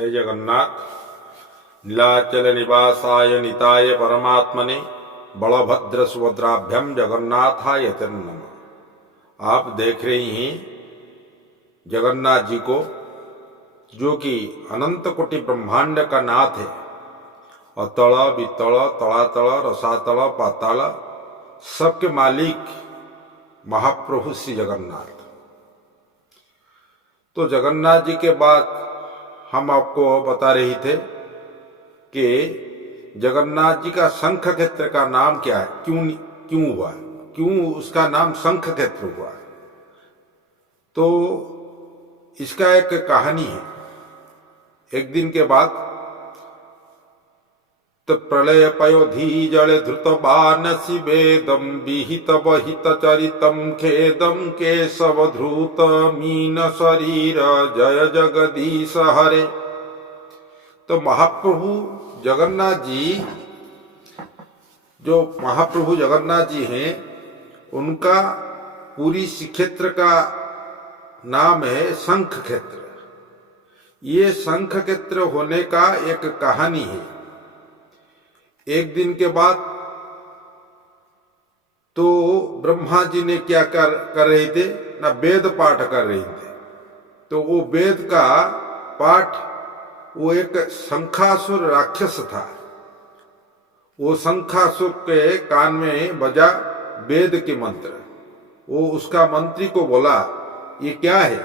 जय जगन्नाथ। नीलाचल निवासाय निताय परमात्मने बलभद्र सुभद्राभ्यम जगन्नाथाय ते नमः। आप देख रही हैं जगन्नाथ जी को, जो कि अनंत कोटि ब्रह्मांड का नाथ है। अतल वितल तलातल रसातल पाताल सबके मालिक महाप्रभु श्री जगन्नाथ। तो जगन्नाथ जी के बाद हम आपको बता रहे थे कि जगन्नाथ जी का शंख क्षेत्र का नाम क्या है, क्यों हुआ, क्यों उसका नाम शंख क्षेत्र हुआ। तो इसका एक कहानी है। एक दिन के बाद प्रलय पयोधी जल धृत बानसी वेदम विहित वहित चरितम खेदम केशव धृत मीन शरीर जय जगदीश हरे। तो महाप्रभु जगन्नाथ जी, जो महाप्रभु जगन्नाथ जी हैं, उनका पूरी श्रीक्षेत्र का नाम है शंख क्षेत्र। ये शंख क्षेत्र होने का एक कहानी है। एक दिन के बाद तो ब्रह्मा जी ने क्या कर रहे थे ना, वेद पाठ कर रहे थे। तो वो वेद का पाठ, वो एक शंखासुर राक्षस था। वो शंखासुर के कान में बजा वेद के मंत्र। वो उसका मंत्री को बोला, ये क्या है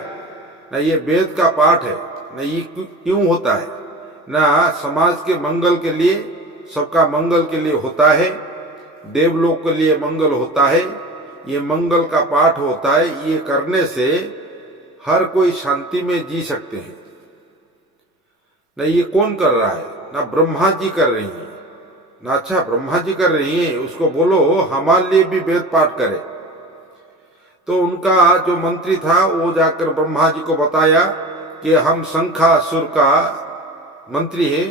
ना, ये वेद का पाठ है ना, ये क्यों होता है ना, समाज के मंगल के लिए, सबका मंगल के लिए होता है, देवलोक के लिए मंगल होता है, ये मंगल का पाठ होता है। ये करने से हर कोई शांति में जी सकते हैं ना। ये कौन कर रहा है ना, ब्रह्मा जी कर रही हैं ना। अच्छा, ब्रह्मा जी कर रही हैं, उसको बोलो हमारे लिए भी वेद पाठ करे। तो उनका जो मंत्री था वो जाकर ब्रह्मा जी को बताया कि हम शंखासुर का मंत्री है,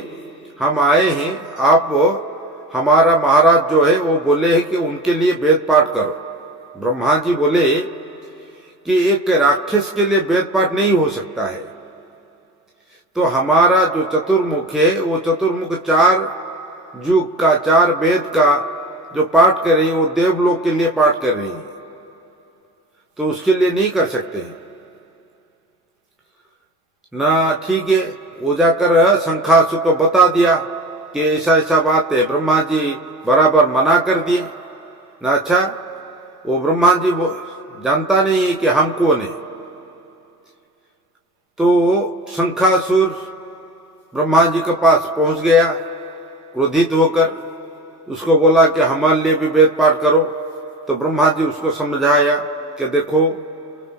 हम आए हैं, आप हमारा महाराज जो है वो बोले हैं कि उनके लिए वेद पाठ करो। ब्रह्मा जी बोले कि एक राक्षस के लिए वेद पाठ नहीं हो सकता है। तो हमारा जो चतुर्मुख है, वो चतुर्मुख 4 युग का, 4 वेद का जो पाठ कर रही है, वो देवलोक के लिए पाठ कर रही है, तो उसके लिए नहीं कर सकते हैं ना। ठीक है, वो जाकर शंखासुर को बता दिया कि ऐसा ऐसा बात है। ब्रह्मा जी बराबर मना कर दिए ना। अच्छा, वो ब्रह्मा जी जानता नहीं है कि हम कौन है। तो शंखासुर ब्रह्मा जी के पास पहुंच गया क्रोधित होकर, उसको बोला कि हमारे लिए भी वेद पाठ करो। तो ब्रह्मा जी उसको समझाया कि देखो,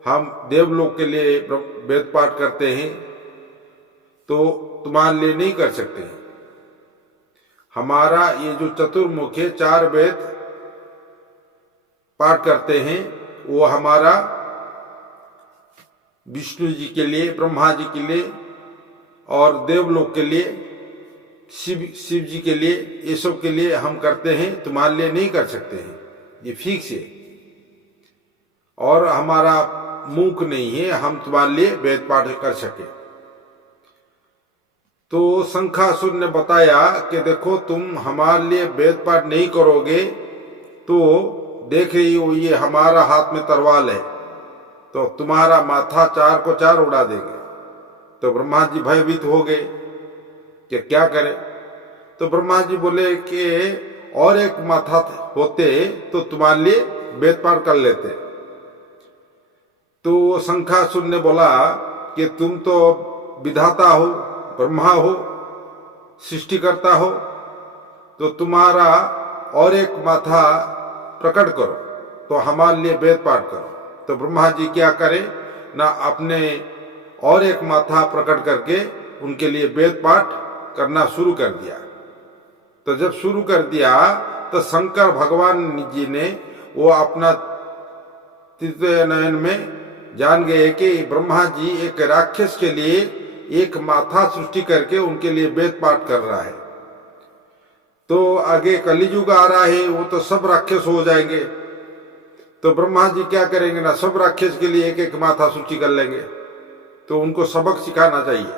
हम देवलोक के लिए वेद पाठ करते हैं, तो तुम्हारे लिए नहीं कर सकते हैं। हमारा ये जो चतुर्मुख है, 4 वेद पाठ करते हैं, वो हमारा विष्णु जी के लिए, ब्रह्मा जी के लिए और देवलोक के लिए, शिव जी के लिए, ये सब के लिए हम करते हैं, तुम्हारे लिए नहीं कर सकते हैं, ये फिक्स है। और हमारा मुख नहीं है, हम तुम्हारे लिए वेद पाठ कर सके। तो शंखासुर ने बताया कि देखो, तुम हमारे लिए वेद पाठ नहीं करोगे तो देख रही हो, ये हमारा हाथ में तलवार है, तो तुम्हारा माथा 4 को 4 उड़ा देंगे। तो ब्रह्मा जी भयभीत हो गए कि क्या करें। तो ब्रह्मा जी बोले कि और एक माथा होते तो तुम्हारे लिए वेद पाठ कर लेते। तो शंखासुर ने बोला कि तुम तो विधाता हो, ब्रह्मा हो, सृष्टिकर्ता हो, तो तुम्हारा और एक माथा प्रकट करो, तो हमारे लिए वेद पाठ करो। तो ब्रह्मा जी क्या करे ना, अपने और एक माथा प्रकट करके उनके लिए वेद पाठ करना शुरू कर दिया। तो जब शुरू कर दिया तो शंकर भगवान जी ने वो अपना तृतीय नयन में जान गए कि ब्रह्मा जी एक राक्षस के लिए एक माथा सृष्टि करके उनके लिए वेद पाठ कर रहा है। तो आगे कलियुग आ रहा है, वो तो सब राक्षस हो जाएंगे। तो ब्रह्मा जी क्या करेंगे ना, सब राक्षस के लिए एक एक माथा सृष्टि कर लेंगे। तो उनको सबक सिखाना चाहिए।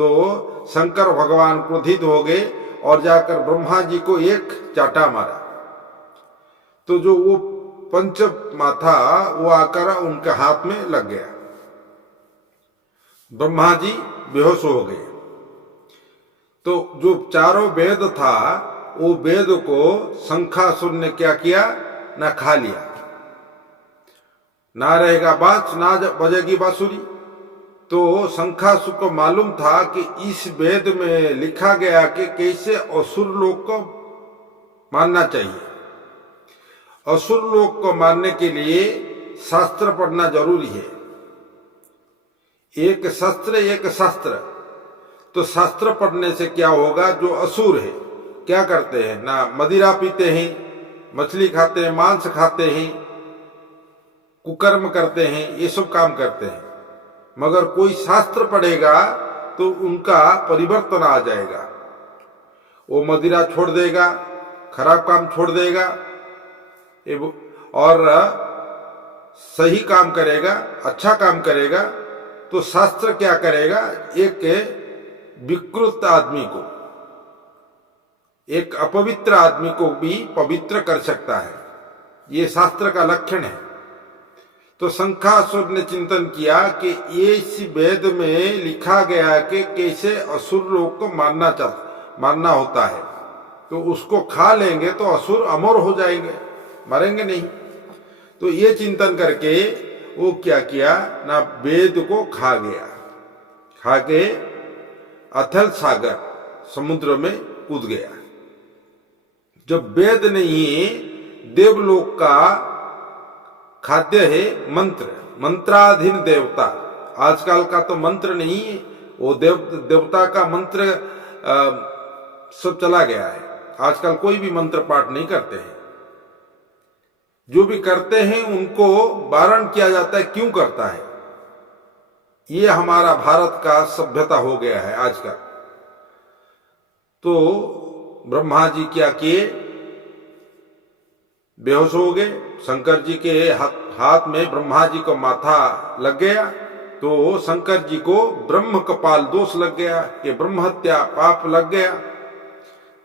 तो शंकर भगवान क्रोधित हो गए और जाकर ब्रह्मा जी को एक चाटा मारा। तो जो वो पंचमा था वो आकर उनके हाथ में लग गया। ब्रह्मा जी बेहोश हो गए। तो जो चारों वेद था वो वेद को शंखासुर ने क्या किया ना खा लिया। ना रहेगा बांस ना बजेगी बांसुरी। तो शंखासुर को मालूम था कि इस वेद में लिखा गया कि कैसे असुर लोग को मानना चाहिए। असुर लोग को मानने के लिए शास्त्र पढ़ना जरूरी है। एक शस्त्र एक शास्त्र। तो शास्त्र पढ़ने से क्या होगा, जो असुर है क्या करते हैं ना, मदिरा पीते हैं, मछली खाते हैं, मांस खाते हैं, कुकर्म करते हैं, ये सब काम करते हैं। मगर कोई शास्त्र पढ़ेगा तो उनका परिवर्तन आ जाएगा। वो मदिरा छोड़ देगा, खराब काम छोड़ देगा और सही काम करेगा, अच्छा काम करेगा। तो शास्त्र क्या करेगा, एक विकृत आदमी को, एक अपवित्र आदमी को भी पवित्र कर सकता है। ये शास्त्र का लक्षण है। तो शंखासुर ने चिंतन किया कि ये इस वेद में लिखा गया कि कैसे असुर लोग को मारना होता है। तो उसको खा लेंगे तो असुर अमर हो जाएंगे, मरेंगे नहीं। तो ये चिंतन करके वो क्या किया ना, वेद को खा गया। खा के अथल सागर समुद्र में कूद गया। जब वेद नहीं, देवलोक का खाद्य है मंत्र, मंत्राधीन देवता। आजकल का तो मंत्र नहीं है, वो देवता का मंत्र सब चला गया है। आजकल कोई भी मंत्र पाठ नहीं करते हैं। जो भी करते हैं उनको वारण किया जाता है, क्यों करता है। ये हमारा भारत का सभ्यता हो गया है आज का। तो ब्रह्मा जी क्या किए, बेहोश हो गए। शंकर जी के हाथ में ब्रह्मा जी को माथा लग गया। तो शंकर जी को ब्रह्म कपाल दोष लग गया कि ब्रह्म हत्या पाप लग गया।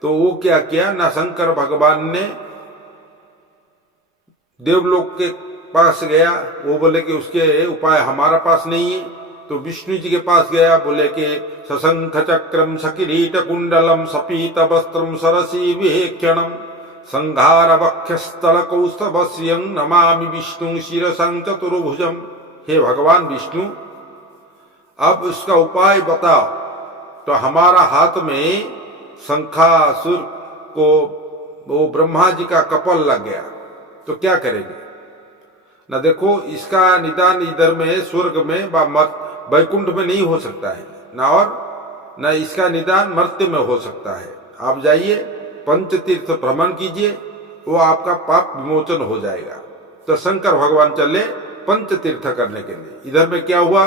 तो वो क्या किया ना, शंकर भगवान ने देवलोक के पास गया। वो बोले कि उसके उपाय हमारा पास नहीं है। तो विष्णु जी के पास गया, बोले कि सशंख चक्रम सकिरीट कुंडलम सपीत वस्त्रम सरसी विहेक्षणम संघार वक्षस्थल कौस्तभस्यं नमामि विष्णु शिरसं चतुर्भुजम। हे भगवान विष्णु, अब उसका उपाय बताओ। तो हमारा हाथ में शंखासुर को वो ब्रह्मा जी का कपाल लग गया, तो क्या करेंगे ना। देखो, इसका निदान इधर में स्वर्ग में वैकुंठ में नहीं हो सकता है ना, और न इसका निदान मर्त्य में हो सकता है। आप जाइए पंचतीर्थ भ्रमण कीजिए, वो आपका पाप विमोचन हो जाएगा। तो शंकर भगवान चले पंचतीर्थ करने के लिए। इधर में क्या हुआ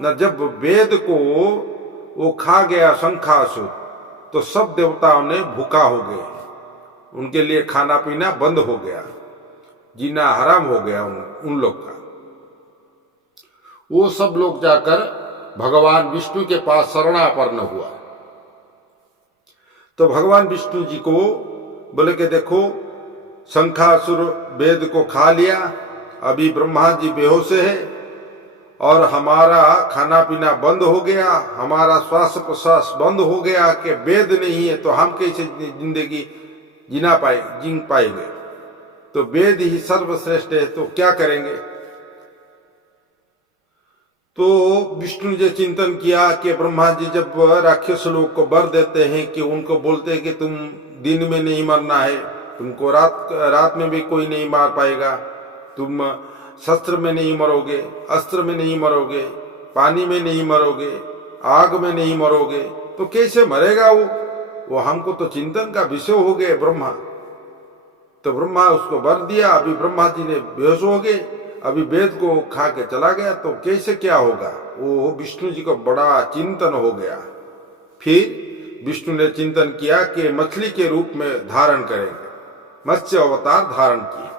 न, जब वेद को वो खा गया शंखासुर, तो सब देवताओं ने भूखा हो गए। उनके लिए खाना पीना बंद हो गया, जीना हराम हो गया उन लोग का। वो सब लोग जाकर भगवान विष्णु के पास शरणापन्न हुआ। तो भगवान विष्णु जी को बोले कि देखो, शंखासुर वेद को खा लिया, अभी ब्रह्मा जी बेहोश है और हमारा खाना पीना बंद हो गया, हमारा श्वास प्रश्वास बंद हो गया कि वेद नहीं है तो हम कैसे जिंदगी जी पाएंगे। तो वेद ही सर्वश्रेष्ठ है, तो क्या करेंगे। तो विष्णु जी चिंतन किया कि ब्रह्मा जी जब राक्षस लोग को वर देते हैं कि उनको बोलते हैं कि तुम दिन में नहीं मरना है, तुमको रात में भी कोई नहीं मार पाएगा, तुम शस्त्र में नहीं मरोगे, अस्त्र में नहीं मरोगे, पानी में नहीं मरोगे, आग में नहीं मरोगे, तो कैसे मरेगा वो हमको तो चिंतन का विषय हो गए ब्रह्मा। तो ब्रह्मा उसको वर दिया। अभी ब्रह्मा जी ने बेहोश हो गए, अभी वेद को खा के चला गया, तो कैसे क्या होगा। वो विष्णु जी को बड़ा चिंतन हो गया। फिर विष्णु ने चिंतन किया कि मछली के रूप में धारण करेंगे, मत्स्य अवतार धारण किए।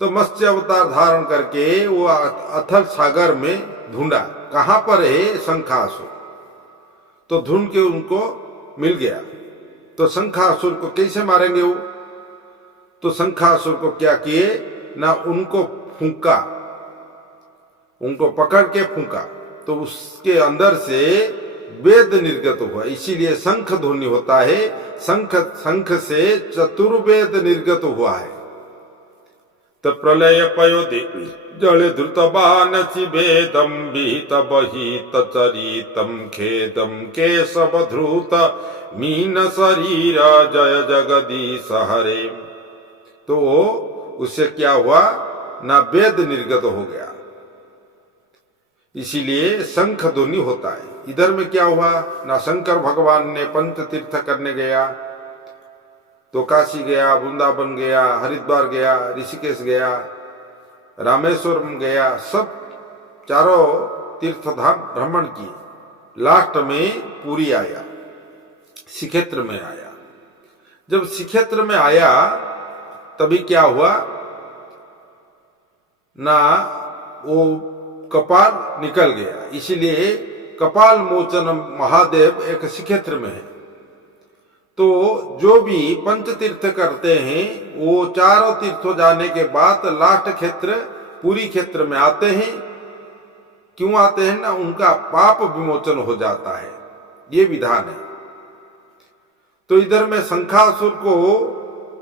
तो मत्स्य अवतार धारण करके वो अथल सागर में ढूंढा, कहां पर है शंखासुर। तो ढूंढ के उनको मिल गया। तो शंखासुर को कैसे मारेंगे वो? तो शंखासुर को क्या किए ना, उनको फूंका, उनको पकड़ के फूंका, तो उसके अंदर से वेद निर्गत हुआ। इसीलिए शंख ध्वनि होता है, शंख से चतुर्वेद निर्गत हुआ है। तो प्रलय पयोधि जल धृत बानसी भेदम विहित बहित चरितम खेदम केशव ध्रुत मीन शरीर जय जगदीश हरे। तो उससे क्या हुआ ना, वेद निर्गत हो गया। इसीलिए शंख ध्वनि होता है। इधर में क्या हुआ ना, शंकर भगवान ने पंच तीर्थ करने गया, तो काशी गया, वृंदावन गया, हरिद्वार गया, ऋषिकेश गया, रामेश्वरम गया, सब चारों तीर्थ धाम भ्रमण किए। लास्ट में पुरी आया, श्रीक्षेत्र में आया। जब श्रीक्षेत्र में आया तभी क्या हुआ ना, वो कपाल निकल गया। इसीलिए कपाल मोचन महादेव एक श्रीक्षेत्र में है। तो जो भी पंच तीर्थ करते हैं वो चारों तीर्थों जाने के बाद लास्ट क्षेत्र पूरी क्षेत्र में आते हैं। क्यों आते हैं ना, उनका पाप विमोचन हो जाता है, ये विधान है। तो इधर में शंखासुर को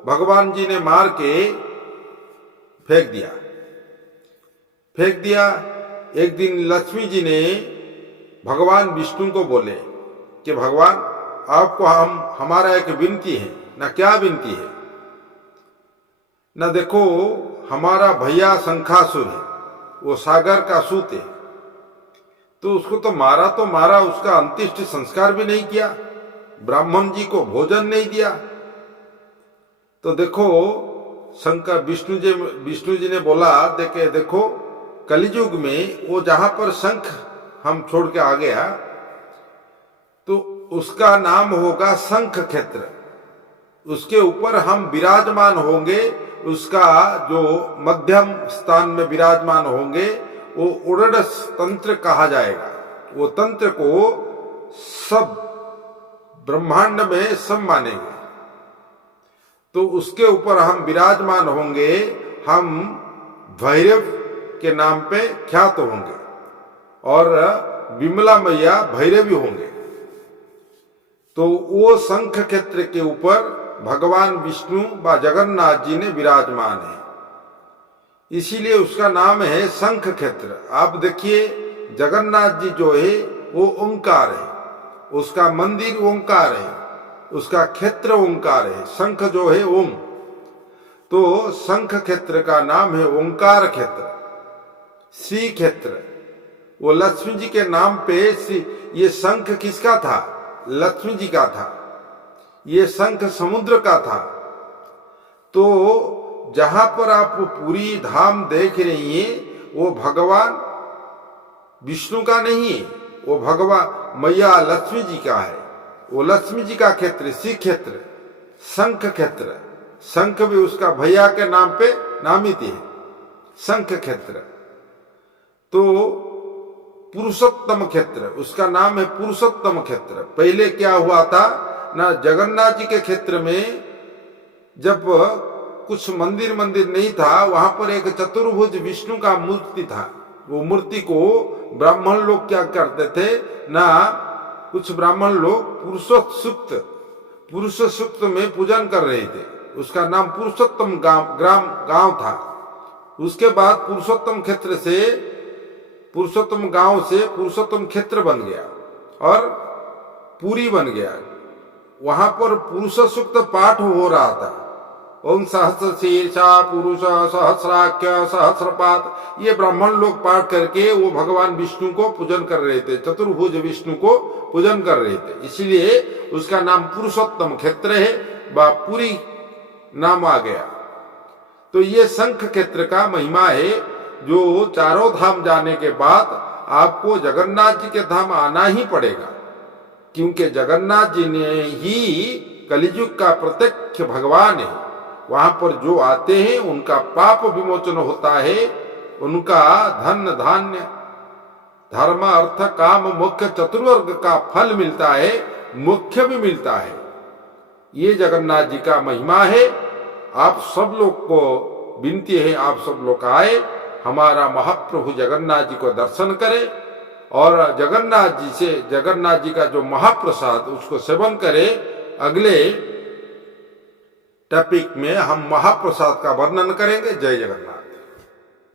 भगवान जी ने मार के फेंक दिया। एक दिन लक्ष्मी जी ने भगवान विष्णु को बोले कि भगवान आपको हमारा एक विनती है ना। क्या विनती है ना, देखो हमारा भैया शंखासुर है, वो सागर का सूत है, तो उसको तो मारा, उसका अंत्येष्ट संस्कार भी नहीं किया, ब्राह्मण जी को भोजन नहीं दिया। तो देखो शंकर विष्णु जी ने बोला, देखो कलियुग में वो जहां पर शंख हम छोड़ के आ गया तो उसका नाम होगा शंख क्षेत्र, उसके ऊपर हम विराजमान होंगे। उसका जो मध्यम स्थान में विराजमान होंगे वो उड़ड तंत्र कहा जाएगा। वो तंत्र को सब ब्रह्मांड में सब मानेंगे। तो उसके ऊपर हम विराजमान होंगे, हम भैरव के नाम पे ख्यात होंगे और विमला मैया भैरवी होंगे। तो वो शंख क्षेत्र के ऊपर भगवान विष्णु व जगन्नाथ जी ने विराजमान है, इसीलिए उसका नाम है शंख क्षेत्र। आप देखिए जगन्नाथ जी जो है वो ओंकार है, उसका मंदिर ओंकार है, उसका क्षेत्र ओंकार है, शंख जो है ओम। तो शंख क्षेत्र का नाम है ओंकार क्षेत्र, श्री क्षेत्र। वो लक्ष्मी जी के नाम पे ये शंख किसका था? लक्ष्मी जी का था। ये शंख समुद्र का था। तो जहां पर आप पूरी धाम देख रही हैं वो भगवान विष्णु का नहीं है, वो भगवान मैया लक्ष्मी जी का है। वो लक्ष्मी जी का क्षेत्र श्री क्षेत्र, शंख क्षेत्र। शंख भी उसका भैया के नाम पे नामित है, शंख क्षेत्र। तो पुरुषोत्तम क्षेत्र, उसका नाम है पुरुषोत्तम क्षेत्र। पहले क्या हुआ था ना, जगन्नाथ जी के क्षेत्र में जब कुछ मंदिर नहीं था, वहां पर एक चतुर्भुज विष्णु का मूर्ति था। वो मूर्ति को ब्राह्मण लोग क्या करते थे ना, कुछ ब्राह्मण लोग पुरुष सूक्त में पूजन कर रहे थे। उसका नाम पुरुषोत्तम गांव था। उसके बाद पुरुषोत्तम क्षेत्र से, पुरुषोत्तम गांव से पुरुषोत्तम क्षेत्र बन गया और पूरी बन गया। वहां पर पुरुष सूक्त पाठ हो रहा था। ओम सहस्र शीर्षा पुरुष सहस्राख्य सहस्रपात, ये ब्राह्मण लोग पाठ करके वो भगवान विष्णु को पूजन कर रहे थे, चतुर्भुज विष्णु को पूजन कर रहे थे। इसलिए उसका नाम पुरुषोत्तम क्षेत्र है, पूरी नाम आ गया। तो ये शंख क्षेत्र का महिमा है, जो चारों धाम जाने के बाद आपको जगन्नाथ जी के धाम आना ही पड़ेगा, क्योंकि जगन्नाथ जी ने ही कलियुग का प्रत्यक्ष भगवान है। वहां पर जो आते हैं उनका पाप विमोचन होता है, उनका धन धान्य धर्म अर्थ काम मोक्ष चतुर्वर्ग का फल मिलता है, मोक्ष भी मिलता है। ये जगन्नाथ जी का महिमा है। आप सब लोग को विनती है, आप सब लोग आए, हमारा महाप्रभु जगन्नाथ जी को दर्शन करें और जगन्नाथ जी का जो महाप्रसाद उसको सेवन करें। अगले टॉपिक में हम महाप्रसाद का वर्णन करेंगे। जय जगन्नाथ।